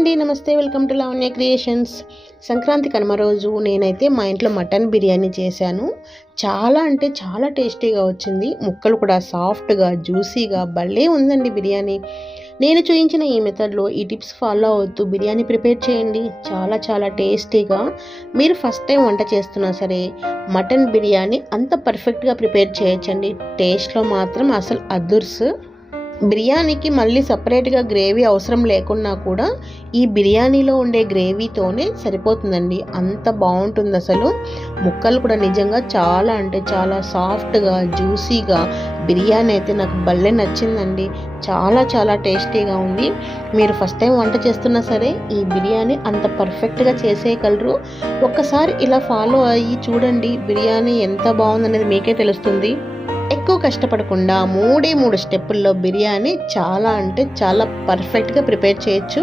అండి నమస్తే welcome to Lavanya creations. Sankranti Kanuma రోజు నేనైతే మా ఇంట్లో మటన్ బిర్యానీ చేశాను. చాలా అంటే చాలా టేస్టీగా వచ్చింది. ముక్కలు కూడా సాఫ్ట్గా జ్యూసీగా భలే ఉందండి బిర్యానీ. నేను చూపించిన ఈ మెథడ్లో ఈ టిప్స్ ఫాలో అవుతూ బిర్యానీ ప్రిపేర్ చేయండి. చాలా చాలా టేస్టీగా. మీరు ఫస్ట్ టైం వంట చేస్తున్నా సరే మటన్ బిర్యానీ అంత పర్ఫెక్ట్గా ప్రిపేర్ చేయొచ్చండి. టేస్ట్లో మాత్రం అసలు అదుర్స్. బిర్యానీకి మళ్ళీ సపరేట్గా గ్రేవీ అవసరం లేకున్నా కూడా ఈ బిర్యానీలో ఉండే గ్రేవీతోనే సరిపోతుందండి. అంత బాగుంటుంది అసలు. ముక్కలు కూడా నిజంగా చాలా అంటే చాలా సాఫ్ట్గా జ్యూసీగా బిర్యానీ అయితే నాకు భలే నచ్చిందండి. చాలా చాలా టేస్టీగా ఉంది. మీరు ఫస్ట్ టైం వంట చేస్తున్నా సరే ఈ బిర్యానీ అంత పర్ఫెక్ట్గా చేసేయగలరు. ఒక్కసారి ఇలా ఫాలో అయ్యి చూడండి బిర్యానీ ఎంత బాగుందనేది మీకే తెలుస్తుంది. ఎక్కువ కష్టపడకుండా మూడే మూడు స్టెప్పుల్లో బిర్యానీ చాలా అంటే చాలా పర్ఫెక్ట్గా ప్రిపేర్ చేయొచ్చు.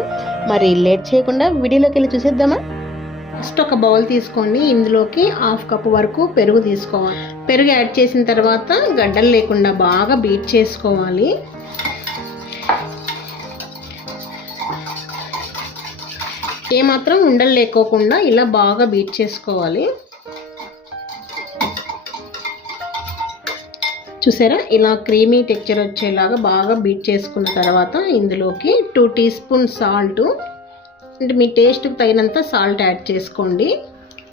మరి లేట్ చేయకుండా వీడియోలోకి వెళ్ళి చూసేద్దామా? ఫస్ట్ ఒక బౌల్ తీసుకోండి ఇందులోకి హాఫ్ కప్ వరకు పెరుగు తీసుకోవాలి. పెరుగు యాడ్ చేసిన తర్వాత గడ్డలు లేకుండా బాగా బీట్ చేసుకోవాలి. ఏమాత్రం ఉండలు లేకోకుండా ఇలా బాగా బీట్ చేసుకోవాలి. చూసారా? ఇలా క్రీమీ టెక్చర్ వచ్చేలాగా బాగా బీట్ చేసుకున్న తర్వాత ఇందులోకి టూ టీ స్పూన్ సాల్ట్. అంటే మీ టేస్ట్కి తగినంత సాల్ట్ యాడ్ చేసుకోండి.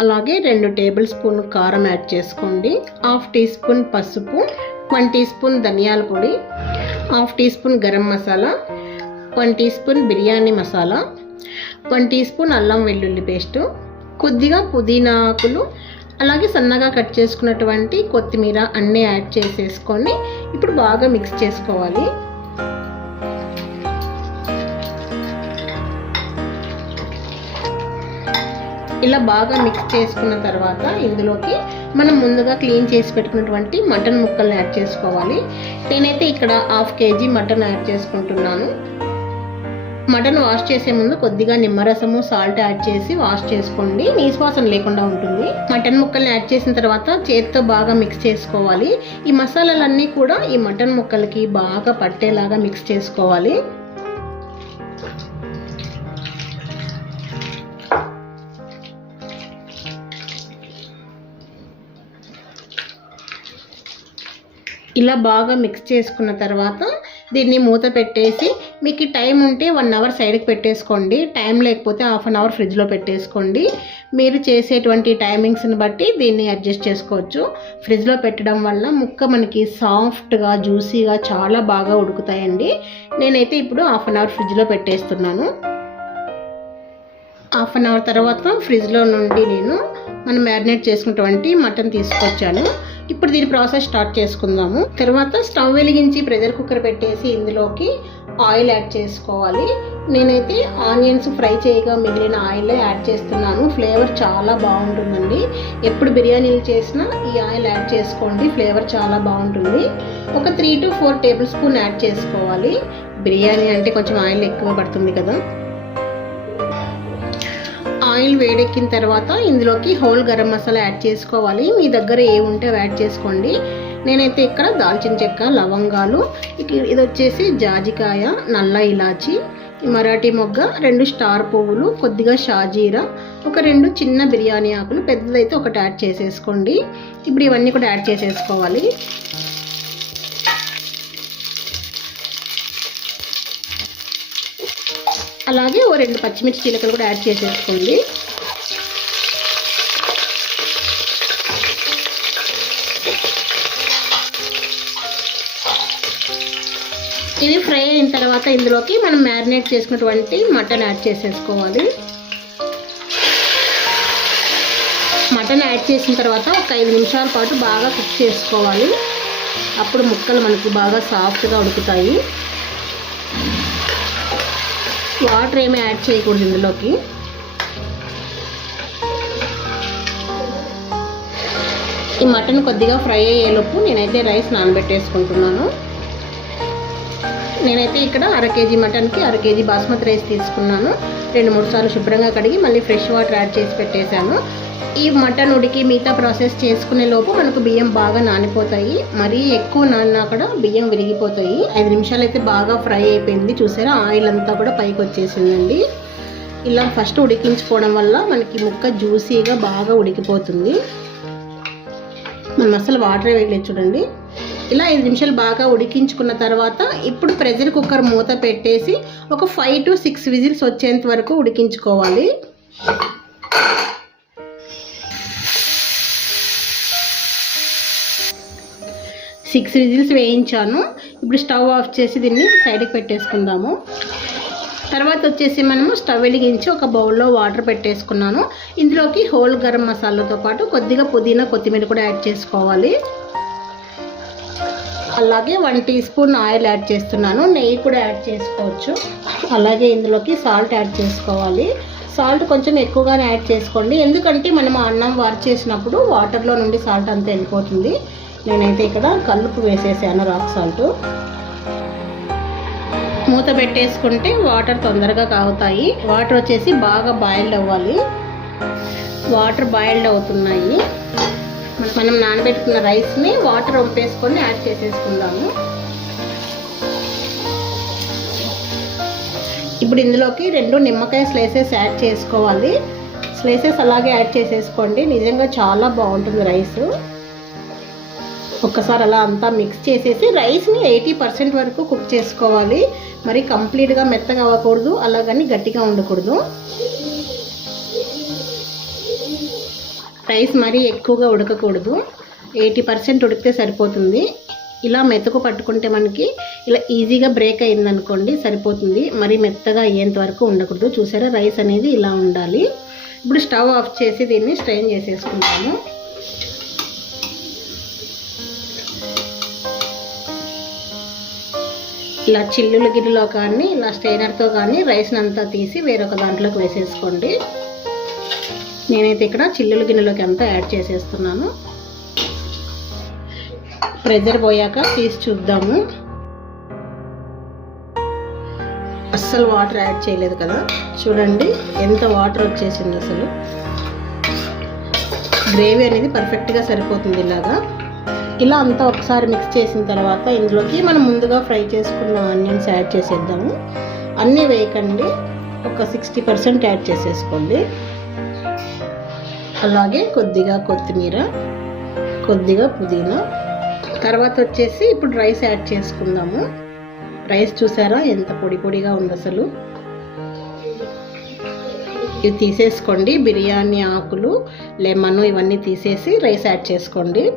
అలాగే రెండు టేబుల్ స్పూన్ కారం యాడ్ చేసుకోండి. హాఫ్ టీ స్పూన్ పసుపు వన్ టీ స్పూన్ ధనియాల పొడి half teaspoon garam masala one teaspoon biryani masala one teaspoon అల్లం వెల్లుల్లి పేస్టు. కొద్దిగా పుదీనా ఆకులు అలాగే సన్నగా కట్ చేసుకున్నటువంటి కొత్తిమీర అన్నీ యాడ్ చేసేసుకొని ఇప్పుడు బాగా మిక్స్ చేసుకోవాలి. ఇలా బాగా మిక్స్ చేసుకున్న తర్వాత ఇందులోకి మనం ముందుగా క్లీన్ చేసి పెట్టుకున్నటువంటి మటన్ ముక్కల్ని యాడ్ చేసుకోవాలి. నేనైతే ఇక్కడ హాఫ్ కేజీ మటన్ యాడ్ చేసుకుంటున్నాను. మటన్ వాష్ చేసే ముందు కొద్దిగా నిమ్మరసము సాల్ట్ యాడ్ చేసి వాష్ చేసుకోండి. నీసువాసన లేకుండా ఉంటుంది. మటన్ ముక్కల్ని యాడ్ చేసిన తర్వాత చేతితో బాగా మిక్స్ చేసుకోవాలి. ఈ మసాలాలన్నీ కూడా ఈ మటన్ ముక్కలకి బాగా పట్టేలాగా మిక్స్ చేసుకోవాలి. ఇలా బాగా మిక్స్ చేసుకున్న తర్వాత దీన్ని మూత పెట్టేసి మీకు టైం ఉంటే వన్ అవర్ సైడ్కి పెట్టేసుకోండి. టైం లేకపోతే హాఫ్ అన్ అవర్ ఫ్రిడ్జ్లో పెట్టేసుకోండి. మీరు చేసేటువంటి టైమింగ్స్ని బట్టి దీన్ని అడ్జస్ట్ చేసుకోవచ్చు. ఫ్రిడ్జ్లో పెట్టడం వల్ల ముక్క మనకి సాఫ్ట్గా జ్యూసీగా చాలా బాగా ఉడుకుతాయండి. నేనైతే ఇప్పుడు హాఫ్ అన్ అవర్ ఫ్రిడ్జ్లో పెట్టేస్తున్నాను. హాఫ్ అన్ అవర్ తర్వాత ఫ్రిడ్జ్లో నుండి నేను మనం మ్యారినేట్ చేసుకున్నటువంటి మటన్ తీసుకొచ్చాను. ఇప్పుడు దీని ప్రాసెస్ స్టార్ట్ చేసుకుందాము. తర్వాత స్టవ్ వెలిగించి ప్రెషర్ కుక్కర్ పెట్టేసి ఇందులోకి ఆయిల్ యాడ్ చేసుకోవాలి. నేనైతే ఆనియన్స్ ఫ్రై చేయగా మిగిలిన ఆయిల్ యాడ్ చేస్తున్నాను. ఫ్లేవర్ చాలా బాగుంటుందండి. ఎప్పుడు బిర్యానీలు చేసినా ఈ ఆయిల్ యాడ్ చేసుకోండి. ఫ్లేవర్ చాలా బాగుంటుంది. ఒక three to four tablespoon add చేసుకోవాలి. బిర్యానీ అంటే కొంచెం ఆయిల్ ఎక్కువ పడుతుంది కదా. ఆయిల్ వేడెక్కిన తర్వాత ఇందులోకి హోల్ గరం మసాలా యాడ్ చేసుకోవాలి. మీ దగ్గర ఏ ఉంటే యాడ్ చేసుకోండి. నేనైతే ఇక్కడ దాల్చిన చెక్క లవంగాలు ఇది వచ్చేసి జాజికాయ నల్ల ఇలాచి మరాఠీ మొగ్గ రెండు స్టార్ పువ్వులు కొద్దిగా షాజీరా ఒక రెండు చిన్న బిర్యానీ ఆకులు పెద్దదైతే ఒకటి యాడ్ చేసేసుకోండి. ఇప్పుడు ఇవన్నీ కూడా యాడ్ చేసేసుకోవాలి. అలాగే ఓ రెండు పచ్చిమిర్చి చీలకలు కూడా యాడ్ చేసేసుకోండి. ఇది ఫ్రై అయిన తర్వాత ఇందులోకి మనం మ్యారినేట్ చేసుకున్నటువంటి మటన్ యాడ్ చేసేసుకోవాలి. మటన్ యాడ్ చేసిన తర్వాత ఒక ఐదు నిమిషాల పాటు బాగా కుక్ చేసుకోవాలి. అప్పుడు ముక్కలు మనకు బాగా సాఫ్ట్గా ఉడుకుతాయి. వాటర్ ఏమీ యాడ్ చేయకూడదు ఇందులోకి. ఈ మటన్ కొద్దిగా ఫ్రై అయ్యేలోపు నేనైతే రైస్ నానబెట్టేసుకుంటున్నాను. నేనైతే ఇక్కడ అర కేజీ మటన్కి అర కేజీ బాస్మతి రైస్ తీసుకున్నాను. రెండు మూడు సార్లు శుభ్రంగా కడిగి మళ్ళీ ఫ్రెష్ వాటర్ యాడ్ చేసి పెట్టేశాను. ఈ మటన్ ఉడికి మిగతా ప్రాసెస్ చేసుకునే లోపు మనకు బియ్యం బాగా నానిపోతాయి. మరీ ఎక్కువ నానినా కూడా బియ్యం విరిగిపోతాయి. ఐదు నిమిషాలు అయితే బాగా ఫ్రై అయిపోయింది. చూసారా? ఆయిల్ అంతా కూడా పైకి వచ్చేసిందండి. ఇలా ఫస్ట్ ఉడికించుకోవడం వల్ల మనకి ముక్క జ్యూసీగా బాగా ఉడికిపోతుంది. మనం అసలు వాటర్ వేయలేదు చూడండి. ఇలా ఐదు నిమిషాలు బాగా ఉడికించుకున్న తర్వాత ఇప్పుడు ప్రెషర్ కుక్కర్ మూత పెట్టేసి ఒక ఫైవ్ టు సిక్స్ విజిల్స్ వచ్చేంత వరకు ఉడికించుకోవాలి. సిక్స్ విజిల్స్ వేయించాను. ఇప్పుడు స్టవ్ ఆఫ్ చేసి దీన్ని సైడ్కి పెట్టేసుకుందాము. తర్వాత వచ్చేసి మనము స్టవ్ వెలిగించి ఒక బౌల్లో వాటర్ పెట్టేసుకున్నాను. ఇందులోకి హోల్ గరం మసాలాతో పాటు కొద్దిగా పుదీనా కొత్తిమీర కూడా యాడ్ చేసుకోవాలి. అలాగే one teaspoon oil add చేస్తున్నాను. నెయ్యి కూడా యాడ్ చేసుకోవచ్చు. అలాగే ఇందులోకి సాల్ట్ యాడ్ చేసుకోవాలి. సాల్ట్ కొంచెం ఎక్కువగానే యాడ్ చేసుకోండి. ఎందుకంటే మనం అన్నం వార్ చేసినప్పుడు వాటర్లో నుండి సాల్ట్ అంతా వెళ్ళిపోతుంది. నేనైతే ఇక్కడ కలుపు వేసేసాను రాక్ సాల్ట్. మూత పెట్టేసుకుంటే వాటర్ తొందరగా కాగుతాయి. వాటర్ వచ్చేసి బాగా బాయిల్డ్ అవ్వాలి. వాటర్ బాయిల్డ్ అవుతున్నాయి. మనం నానబెట్టుకున్న రైస్ని వాటర్ వంపేసుకొని యాడ్ చేసేసుకుందాము. ఇప్పుడు ఇందులోకి రెండు నిమ్మకాయ స్లైసెస్ యాడ్ చేసుకోవాలి. స్లైసెస్ అలాగే యాడ్ చేసేసుకోండి. నిజంగా చాలా బాగుంటుంది రైస్. ఒక్కసారి అలా అంతా మిక్స్ చేసేసి రైస్ని ఎయిటీ పర్సెంట్ వరకు కుక్ చేసుకోవాలి. మరి కంప్లీట్గా మెత్తగా అవ్వకూడదు అలాగని గట్టిగా ఉండకూడదు. రైస్ మరీ ఎక్కువగా ఉడకకూడదు. ఎయిటీ పర్సెంట్ ఉడికితే సరిపోతుంది. ఇలా మెతుకు పట్టుకుంటే మనకి ఇలా ఈజీగా బ్రేక్ అయిందనుకోండి సరిపోతుంది. మరి మెత్తగా అయ్యేంత వరకు ఉండకూడదు. చూసారా? రైస్ అనేది ఇలా ఉండాలి. ఇప్పుడు స్టవ్ ఆఫ్ చేసి దీన్ని స్ట్రెయిన్ చేసేసుకుంటాము. ఇలా చిల్లుల గిన్నెలో కానీ ఇలా స్టెయినర్తో కానీ రైస్ని అంతా తీసి వేరొక దాంట్లోకి వేసేసుకోండి. నేనైతే ఇక్కడ చిల్లుల గిన్నెలోకి అంతా యాడ్ చేసేస్తున్నాను ప్రెజర్ పోయాక తీసి చూద్దాము. అస్సలు వాటర్ యాడ్ చేయలేదు కదా. చూడండి ఎంత వాటర్ వచ్చేసింది అసలు. గ్రేవీ అనేది పర్ఫెక్ట్గా సరిపోతుంది ఇలాగా. ఇలా అంతా ఒకసారి మిక్స్ చేసిన తర్వాత ఇందులోకి మనం ముందుగా ఫ్రై చేసుకున్న ఆనియన్స్ యాడ్ చేసేద్దాము. అన్నీ వేయకండి. ఒక సిక్స్టీ పర్సెంట్ యాడ్ చేసేసుకోండి. అలాగే కొద్దిగా కొత్తిమీర కొద్దిగా పుదీనా. తర్వాత వచ్చేసి ఇప్పుడు రైస్ యాడ్ చేసుకుందాము. రైస్ చూసారా ఎంత పొడి పొడిగా ఉంది అసలు? ఇది తీసేసుకోండి. బిర్యానీ ఆకులు లెమన్ ఇవన్నీ తీసేసి రైస్ యాడ్ చేసుకోండి.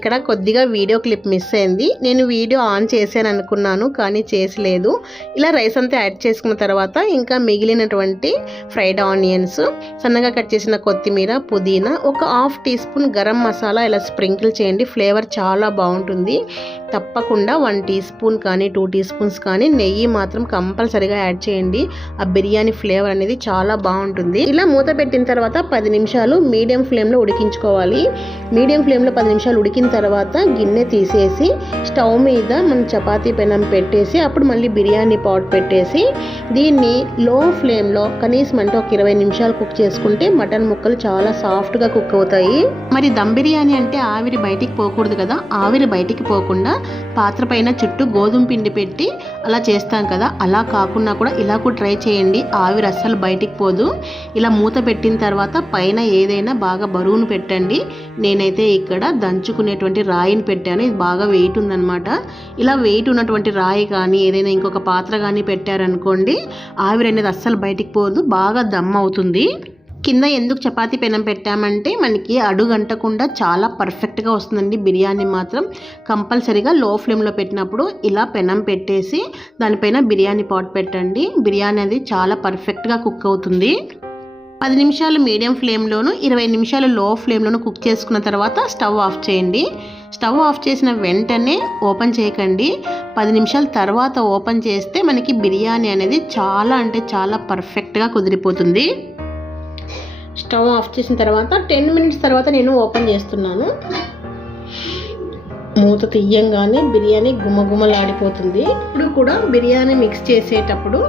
ఇక్కడ కొద్దిగా వీడియో క్లిప్ మిస్ అయింది. నేను వీడియో ఆన్ చేశాను అనుకున్నాను కానీ చేసలేదు. ఇలా రైస్ అంతా యాడ్ చేసుకున్న తర్వాత ఇంకా మిగిలినటువంటి ఫ్రైడ్ ఆనియన్స్ సన్నగా కట్ చేసిన కొత్తిమీర పుదీనా ఒక half teaspoon garam masala ఇలా స్ప్రింకిల్ చేయండి. ఫ్లేవర్ చాలా బాగుంటుంది. తప్పకుండా వన్ టీ స్పూన్ కానీ టూ టీ స్పూన్స్ కానీ నెయ్యి మాత్రం కంపల్సరీగా యాడ్ చేయండి. ఆ బిర్యానీ ఫ్లేవర్ అనేది చాలా బాగుంటుంది. ఇలా మూత పెట్టిన తర్వాత పది నిమిషాలు మీడియం ఫ్లేమ్లో ఉడికించుకోవాలి. మీడియం ఫ్లేమ్లో పది నిమిషాలు ఉడికిన తర్వాత గిన్నె తీసేసి స్టవ్ మీద మనం చపాతీ పెనం పెట్టేసి అప్పుడు మళ్ళీ బిర్యానీ పాట్ పెట్టేసి దీన్ని లో ఫ్లేమ్లో కనీసం అంటే ఒక ఇరవై నిమిషాలు కుక్ చేసుకుంటే మటన్ ముక్కలు చాలా సాఫ్ట్గా కుక్ అవుతాయి. మరి దమ్ బిర్యానీ అంటే ఆవిరి బయటికి పోకూడదు కదా? ఆవిరి బయటికి పోకుండా పాత్ర పైన చుట్టూ గోధుమ పిండి పెట్టి అలా చేస్తాం కదా? అలా కాకుండా కూడా ఇలా కూడా ట్రై చేయండి. ఆవిరి అస్సలు బయటికి పోదు. ఇలా మూత పెట్టిన తర్వాత పైన ఏదైనా బాగా బరువును పెట్టండి. నేనైతే ఇక్కడ దంచుకునే అనేటువంటి రాయిని పెట్టాను. ఇది బాగా వెయిట్ ఉందన్నమాట. ఇలా వెయిట్ ఉన్నటువంటి రాయి కానీ ఏదైనా ఇంకొక పాత్ర కానీ పెట్టారనుకోండి ఆవిరి అనేది అస్సలు బయటికి పోదు. బాగా దమ్ అవుతుంది. కింద ఎందుకు చపాతీ పెనం పెట్టామంటే మనకి అడుగంటకుండా చాలా పర్ఫెక్ట్గా వస్తుందండి బిర్యానీ మాత్రం. కంపల్సరీగా లో ఫ్లేమ్లో పెట్టినప్పుడు ఇలా పెనం పెట్టేసి దానిపైన బిర్యానీ పాట్ పెట్టండి. బిర్యానీ అనేది చాలా పర్ఫెక్ట్గా కుక్ అవుతుంది. పది నిమిషాలు మీడియం ఫ్లేమ్లోను ఇరవై నిమిషాలు లో ఫ్లేమ్లోను కుక్ చేసుకున్న తర్వాత స్టవ్ ఆఫ్ చేయండి. స్టవ్ ఆఫ్ చేసిన వెంటనే ఓపెన్ చేయకండి. పది నిమిషాల తర్వాత ఓపెన్ చేస్తే మనకి బిర్యానీ అనేది చాలా అంటే చాలా పర్ఫెక్ట్గా కుదిరిపోతుంది. స్టవ్ ఆఫ్ చేసిన తర్వాత టెన్ మినిట్స్ తర్వాత నేను ఓపెన్ చేస్తున్నాను. మూత తీయంగానే బిర్యానీ గుమగుమలాడిపోతుంది. ఇప్పుడు కూడా బిర్యానీ మిక్స్ చేసేటప్పుడు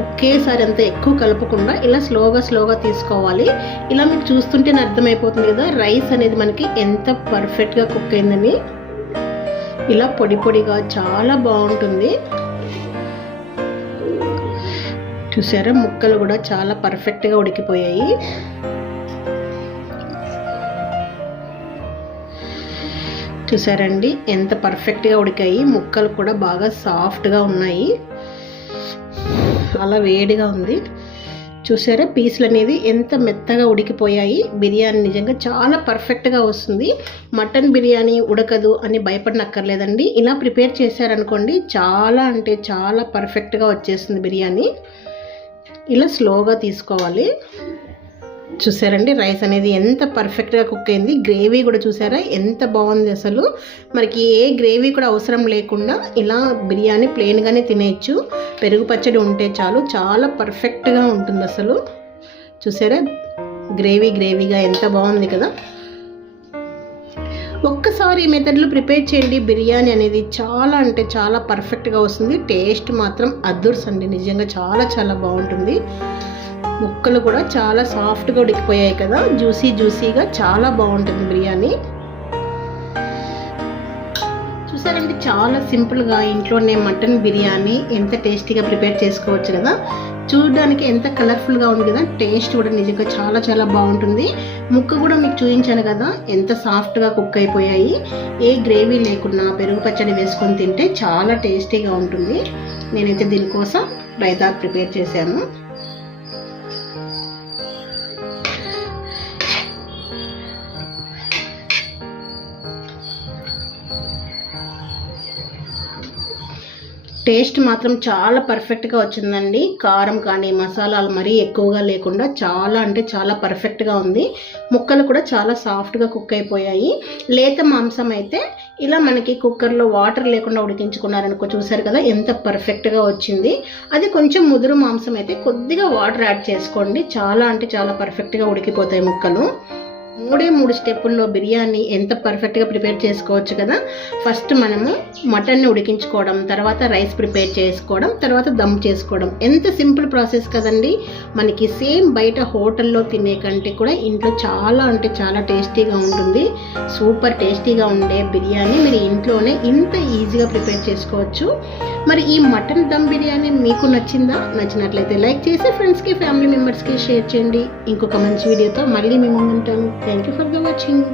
ఒకేసారి అంత ఎక్కువ కలపకుండా ఇలా స్లోగా స్లోగా తీసుకోవాలి. ఇలా మీకు చూస్తుంటేనే అర్థమైపోతుంది కదా రైస్ అనేది మనకి ఎంత పర్ఫెక్ట్గా కుక్ అయిందని. ఇలా పొడి పొడిగా చాలా బాగుంటుంది. చూసారా ముక్కలు కూడా చాలా పర్ఫెక్ట్గా ఉడికిపోయాయి. చూసారండి ఎంత పర్ఫెక్ట్గా ఉడికాయి. ముక్కలు కూడా బాగా సాఫ్ట్గా ఉన్నాయి. చాలా వేడిగా ఉంది. చూసారా? పీసులు అనేది ఎంత మెత్తగా ఉడికిపోయాయి. బిర్యానీ నిజంగా చాలా పర్ఫెక్ట్గా వస్తుంది. మటన్ బిర్యానీ ఉడకదు అని భయపడనక్కర్లేదండి. ఇలా ప్రిపేర్ చేశారనుకోండి చాలా అంటే చాలా పర్ఫెక్ట్గా వచ్చేస్తుంది బిర్యానీ. ఇలా స్లోగా తీసుకోవాలి. చూసారండి. రైస్ అనేది ఎంత పర్ఫెక్ట్గా కుక్ అయింది. గ్రేవీ కూడా చూసారా? ఎంత బాగుంది అసలు. మనకి ఏ గ్రేవీ కూడా అవసరం లేకుండా ఇలా బిర్యానీ ప్లెయిన్గానే తినేయచ్చు. పెరుగు పచ్చడి ఉంటే చాలు. చాలా పర్ఫెక్ట్గా ఉంటుంది అసలు. చూసారా? గ్రేవీ గ్రేవీగా ఎంత బాగుంది కదా. ఒక్కసారి ఈ మెథడ్లో ప్రిపేర్ చేయండి. బిర్యానీ అనేది చాలా అంటే చాలా పర్ఫెక్ట్గా వస్తుంది. టేస్ట్ మాత్రం అద్దూర్స్ అండి. నిజంగా చాలా చాలా బాగుంటుంది. ముక్కలు కూడా చాలా సాఫ్ట్గా ఉడికిపోయాయి కదా. జ్యూసీ జ్యూసీగా చాలా బాగుంటుంది బిర్యానీ. చూసారండి చాలా సింపుల్గా ఇంట్లోనే మటన్ బిర్యానీ ఎంత టేస్టీగా ప్రిపేర్ చేసుకోవచ్చు కదా. చూడడానికి ఎంత కలర్ఫుల్గా ఉంది కదా టేస్ట్ కూడా నిజంగా చాలా చాలా బాగుంటుంది. ముక్క కూడా మీకు చూపించాను కదా ఎంత సాఫ్ట్గా కుక్ అయిపోయాయి. ఏ గ్రేవీ లేకున్నా పెరుగు పచ్చడి వేసుకొని తింటే చాలా టేస్టీగా ఉంటుంది. నేనైతే దీనికోసం రైతా ప్రిపేర్ చేశాను. టేస్ట్ మాత్రం చాలా పర్ఫెక్ట్గా వచ్చిందండి. కారం కానీ మసాలాలు మరీ ఎక్కువగా లేకుండా చాలా అంటే చాలా పర్ఫెక్ట్గా ఉంది. ముక్కలు కూడా చాలా సాఫ్ట్గా కుక్ అయిపోయాయి. లేత మాంసం అయితే ఇలా మనకి కుక్కర్లో వాటర్ లేకుండా ఉడికించుకున్నారనుకో చూసారు కదా ఎంత పర్ఫెక్ట్గా వచ్చింది. అది కొంచెం ముదురు మాంసం అయితే కొద్దిగా వాటర్ యాడ్ చేసుకోండి. చాలా అంటే చాలా పర్ఫెక్ట్గా ఉడికిపోతాయి ముక్కలు. మూడే మూడు స్టెప్పుల్లో బిర్యానీ ఎంత పర్ఫెక్ట్గా ప్రిపేర్ చేసుకోవచ్చు కదా? ఫస్ట్ మనము మటన్ని ఉడికించుకోవడం తర్వాత రైస్ ప్రిపేర్ చేసుకోవడం తర్వాత దమ్ చేసుకోవడం. ఎంత సింపుల్ ప్రాసెస్ కదండి? మనకి సేమ్ బయట హోటల్లో తినే కంటే కూడా ఇంట్లో చాలా అంటే చాలా టేస్టీగా ఉంటుంది. సూపర్ టేస్టీగా ఉండే బిర్యానీ మీరు ఇంట్లోనే ఇంత ఈజీగా ప్రిపేర్ చేసుకోవచ్చు. మరి ఈ మటన్ దమ్ బిర్యానీ మీకు నచ్చిందా? నచ్చినట్లయితే లైక్ చేసి ఫ్రెండ్స్కి ఫ్యామిలీ మెంబర్స్కి షేర్ చేయండి. ఇంకొక మంచి వీడియోతో మళ్ళీ మేము ఉంటాను thank you for the watching